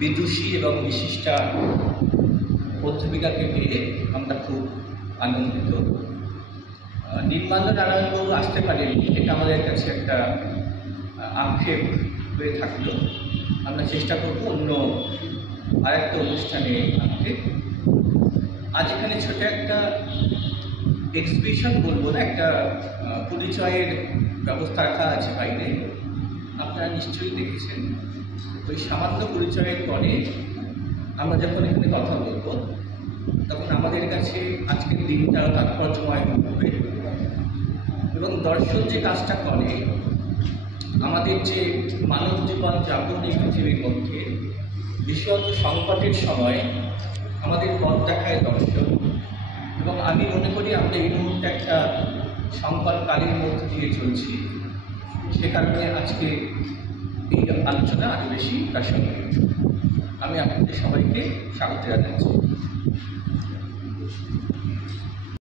বিদুষী এবং বিশিষ্টা অধ্যাপিকাকে পেয়ে আমরা খুব আনন্দিত। নির্মাল্য নারায়ণবাবু আসতে পারেননি, এটা আমাদের কাছে একটা আক্ষেপ হয়ে থাকলো। আমরা চেষ্টা করব অন্য আরেকটা অনুষ্ঠানে আনতে। আজ এখানে ছোট একটা এক্সিবিশন বলবো না, একটা পরিচয়ের ব্যবস্থা রাখা আছে বাইরে। আপনারা নিশ্চয়ই দেখেছেন। ওই সামান্য পরিচয়ের পরে আমরা যখন এখানে কথা বলবো তখন আমাদের কাছে আজকের দিনটা তাৎপর্যময় হবে। এবং দর্শন যে কাজটা করে, আমাদের যে মানব জীবন যাপন এই পৃথিবীর মধ্যে বিশেষত সংকটের সময় আমাদের পথ দেখায় দর্শন। এবং আমি মনে করি আমরা এই মুহূর্তে একটা সংকটকালীর মধ্যে দিয়ে চলছি, সে কারণে আজকে এই আলোচনা আরও বেশি প্রাসঙ্গিক। আমি আপনাদের সবাইকে স্বাগত জানাচ্ছি।